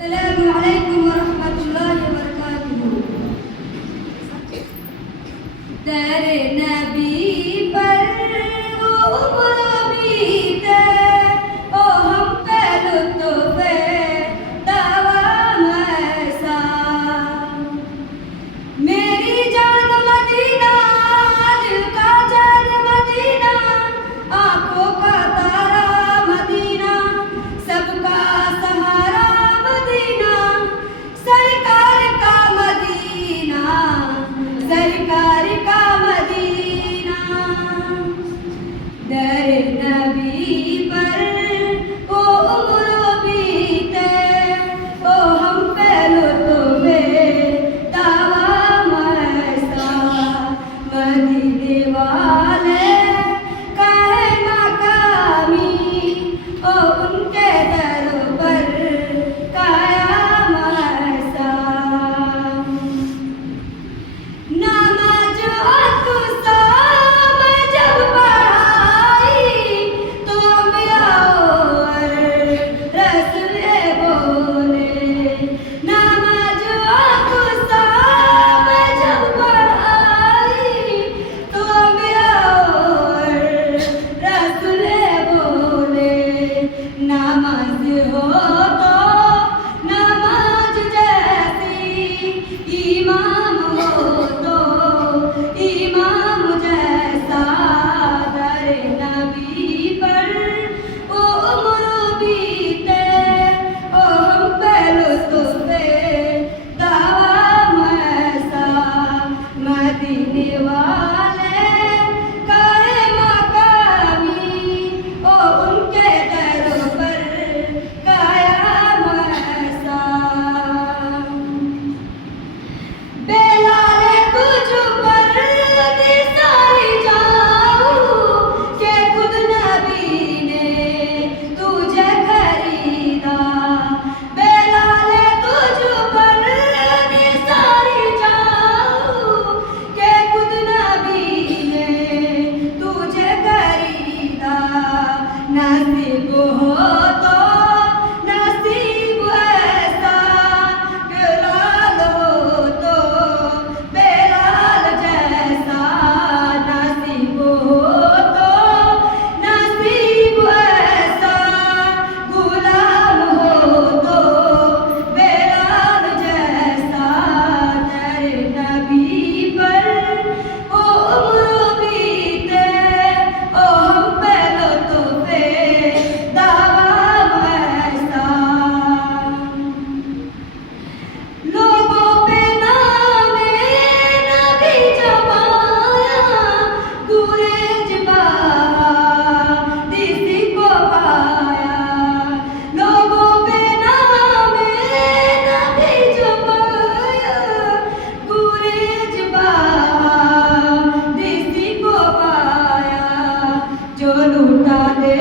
अस्सलामुअलैकुम वरहमतुल्लाहि वबरकातुहू। तेरे नबी पर वो उम्र बीते, ओ हम पे लुत्फ़े दवाम ऐसा। मेरी जान मदीना, दिल का जान मदीना, आंखों का तारा मदीना, सबका सहारा मदीना, सरकार का मदीना, सरकार का मदीना। दर नबी पर वो उम्र बीते, ओ हम पे लुत्फ़े दवाम ऐसा। मदीने वाले कहे मकामी, ओ उनके दर पर कायम ऐसा। नमाज अक़सा में जब पढ़ाई, तो अम्बिया और रसूले बोले। नमाज अक़सा में जब पढ़ाई, तो अम्बिया और रसूले बोले। नमाज हो तो नमाज जैसी, इमाम हो तो इमाम जैसा। दर नबी पर वो उम्र बीते, ओ हम पे लुत्फ़े दवाम ऐसा। मदीने वाले कहे मकामी, ओ उनके दर पर कायम ऐसा। बेलाले तुझ पर निसारी जाऊं, के खुद नबी ने तुझे खरीदा। बेलाले तुझ पर निसारी जाऊं, के खुद नबी ने तुझे खरीदा। नसीब हो तो नसीब ऐसा, बेलाल हो तो बेलाल जैसा। नसीब हो तो नसीब ऐसा, गुलाम हो तो बेलाल जैसा। दर नबी पर वो उम्र बीते, ओ हम पे लुत्फ़े दवाम ऐसा। लोगों पे नामे नबी जमाया, गुरेज दिसी को पाया। लोगों पे नामे नबी जमाया, गुरेज दिसी को पाया। जो लूटा दे